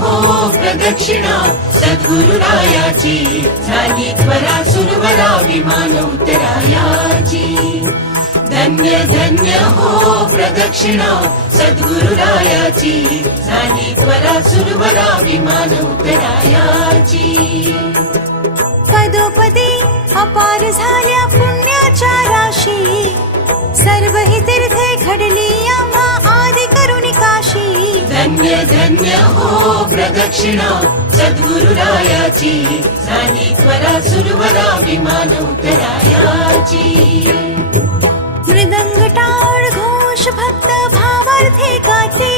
हो प्रदक्षिणा सद्गुरुरायाची झाली त्वरा सुरवरा विमान उतरायाची धन्य धन्य हो प्रदक्षिणा सद्गुरुरायाची झाली त्वरा सुरवरा विमान उतरायाची पदोपदी अपार झाल्या पुण्याच्या राशी सर्व ही तीर्थे घडली आम्हा आदि करुणी काशी धन्य धन्य हो प्रदक्षिणा सद्गुरुरायाची झाली त्वरा सुरवरा विमान उतरायाची मृदंग टाळ घोष भक्त भावार्थे गाते